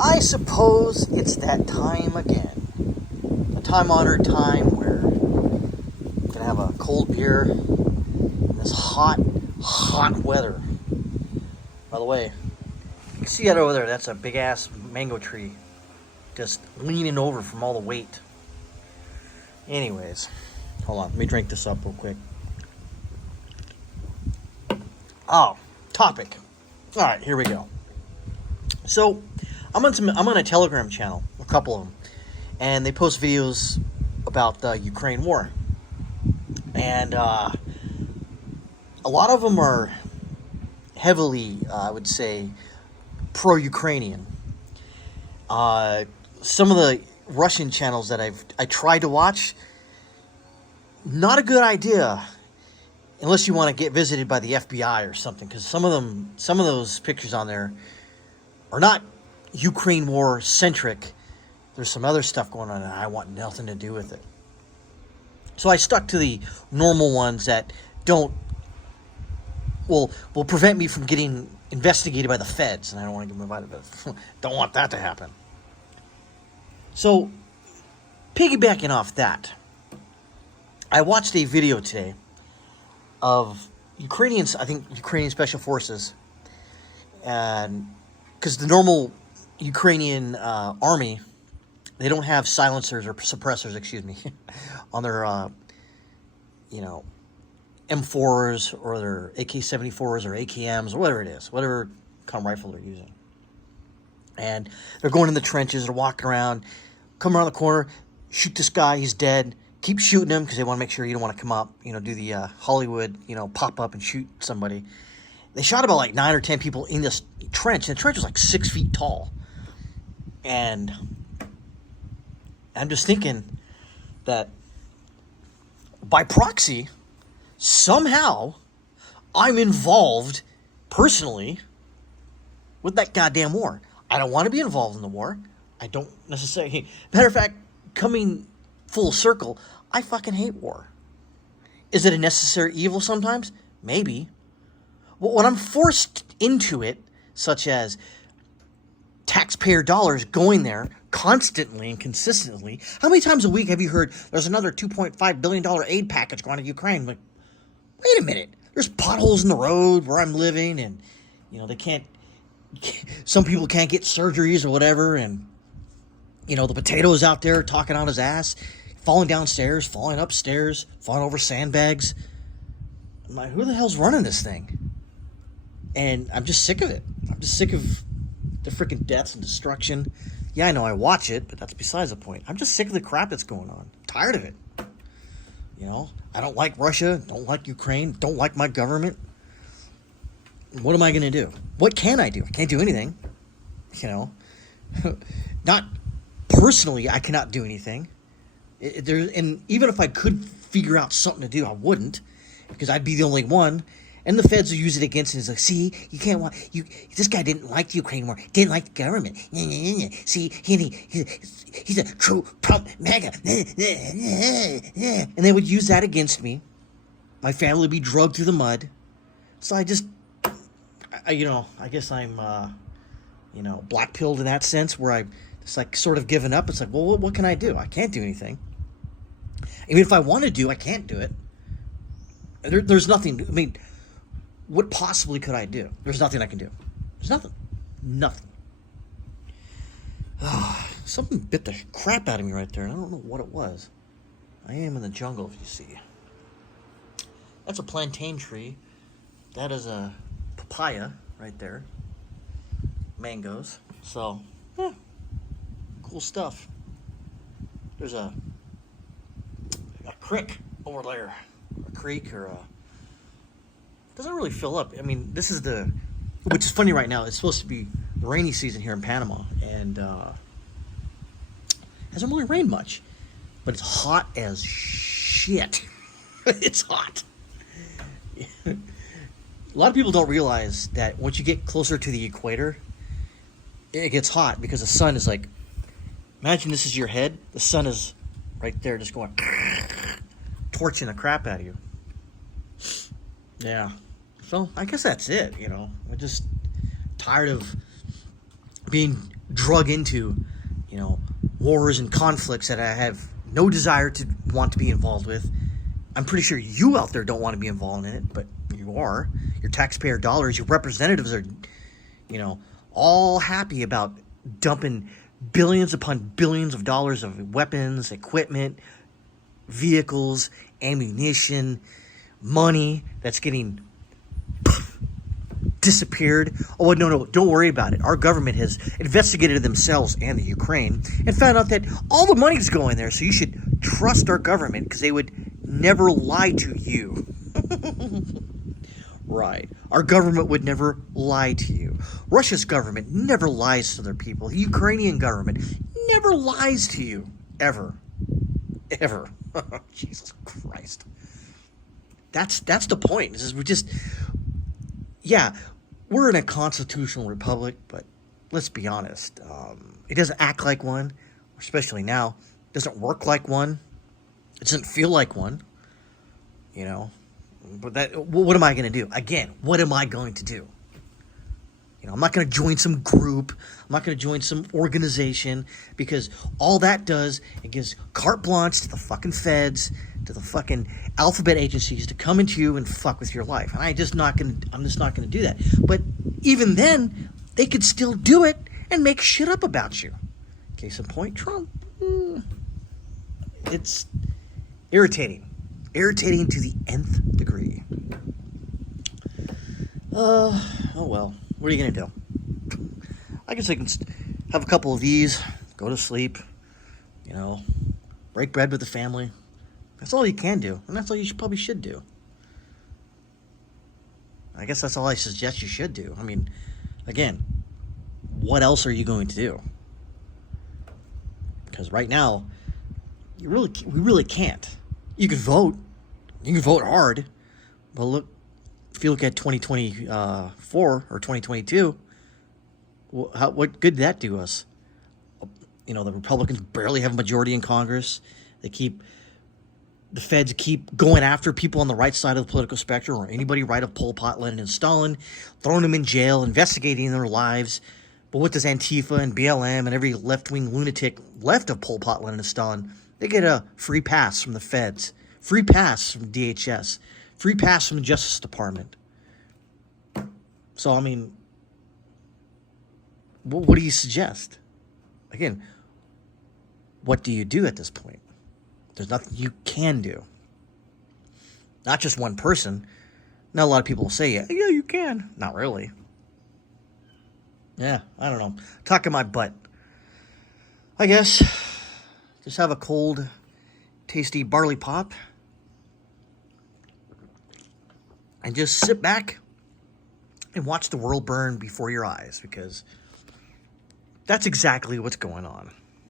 I suppose it's that time again. A time-honored time where you can have a cold beer in this hot, hot weather. By the way, you see that over there? That's a big-ass mango tree just leaning over from all the weight. Anyways, hold on. Let me drink this up real quick. Oh, topic. All right, here we go. So, I'm on a Telegram channel, a couple of them, and they post videos about the Ukraine war, and a lot of them are heavily, I would say, pro-Ukrainian. Some of the Russian channels that I tried to watch, not a good idea unless you want to get visited by the FBI or something, because some of those pictures on there are not Ukraine war centric. There's some other stuff going on and I want nothing to do with it. So I stuck to the normal ones that will prevent me from getting investigated by the feds, and I don't want to get invited. Don't want that to happen. So, piggybacking off that, I watched a video today of Ukrainians, I think Ukrainian Special Forces, and because the normal Ukrainian army, they don't have silencers or suppressors, on their, M4s or their AK-74s or AKMs or whatever it is, whatever kind of rifle they're using. And they're going in the trenches, they're walking around, come around the corner, shoot this guy, he's dead. Keep shooting him because they want to make sure you don't want to come up, do the Hollywood, pop up and shoot somebody. They shot about like 9 or 10 people in this trench, and the trench was like 6 feet tall. And I'm just thinking that by proxy, somehow, I'm involved personally with that goddamn war. I don't want to be involved in the war. I don't necessarily. Matter of fact, coming full circle, I fucking hate war. Is it a necessary evil sometimes? Maybe. But when I'm forced into it, such as taxpayer dollars going there constantly and consistently, how many times a week have you heard there's another $2.5 billion aid package going to Ukraine? Like, wait a minute. There's potholes in the road where I'm living, and, some people can't get surgeries or whatever, and, the potato's out there talking on his ass, falling downstairs, falling upstairs, falling over sandbags. I'm like, who the hell's running this thing? And I'm just sick of it. I'm just sick of the freaking deaths and destruction. Yeah, I know I watch it, but that's besides the point. I'm just sick of the crap that's going on. I'm tired of it. I don't like Russia, don't like Ukraine, don't like my government. What am I going to do? What can I do? I can't do anything. Not personally, I cannot do anything. And even if I could figure out something to do, I wouldn't, because I'd be the only one. And the feds will use it against me. It's like, see, you can't want you. This guy didn't like the Ukraine war. Didn't like the government. See, he's a true Trump MAGA. And they would use that against me. My family would be drugged through the mud. So I guess I'm, black-pilled in that sense, where I'm just like sort of given up. It's like, well, what can I do? I can't do anything. Even if I want to do, I can't do it. There's nothing. I mean, what possibly could I do? There's nothing I can do. There's nothing. Nothing. Something bit the crap out of me right there, and I don't know what it was. I am in the jungle, if you see. That's a plantain tree. That is a papaya right there. Mangoes. So, yeah. Cool stuff. There's a creek over there. A creek or a... doesn't really fill up. I mean, this is which is funny right now. It's supposed to be the rainy season here in Panama, and hasn't really rained much, but it's hot as shit. It's hot. A lot of people don't realize that once you get closer to the equator, it gets hot because the sun is like, imagine this is your head. The sun is right there just going, torching the crap out of you. Yeah. So I guess that's it, I'm just tired of being drug into, wars and conflicts that I have no desire to want to be involved with. I'm pretty sure you out there don't want to be involved in it, but you are. Your taxpayer dollars, your representatives are, all happy about dumping billions upon billions of dollars of weapons, equipment, vehicles, ammunition, money that's getting disappeared. Oh, no, don't worry about it. Our government has investigated themselves and the Ukraine and found out that all the money's going there, so you should trust our government because they would never lie to you. Right. Our government would never lie to you. Russia's government never lies to their people. The Ukrainian government never lies to you. Ever. Ever. Jesus Christ. That's the point. We're in a constitutional republic, but let's be honest. It doesn't act like one, especially now. It doesn't work like one. It doesn't feel like one. But what am I going to do? Again, what am I going to do? I'm not going to join some group. I'm not going to join some organization, because all that does, it gives carte blanche to the fucking feds, to the fucking alphabet agencies to come into you and fuck with your life. And I'm just not going to do that. But even then, they could still do it and make shit up about you. Case in point, Trump. It's irritating. Irritating to the nth degree. Oh well. What are you going to do? I guess I can have a couple of these, go to sleep, break bread with the family. That's all you can do, and that's all you probably should do. I guess that's all I suggest you should do. I mean, again, what else are you going to do? Because right now, we really can't. You can vote. You can vote hard. But look, if you look at 2024 or 2022, what good did that do us? The Republicans barely have a majority in Congress. The feds keep going after people on the right side of the political spectrum, or anybody right of Pol Pot, Lenin, and Stalin, throwing them in jail, investigating their lives. But what does Antifa and BLM and every left-wing lunatic left of Pol Pot, Lenin, and Stalin? They get a free pass from the feds, free pass from DHS, free pass from the Justice Department. So, I mean, what do you suggest? Again, what do you do at this point? There's nothing you can do. Not just one person. Not a lot of people will say, yeah, you can. Not really. Yeah, I don't know. Talking my butt. I guess just have a cold, tasty barley pop and just sit back and watch the world burn before your eyes, because that's exactly what's going on.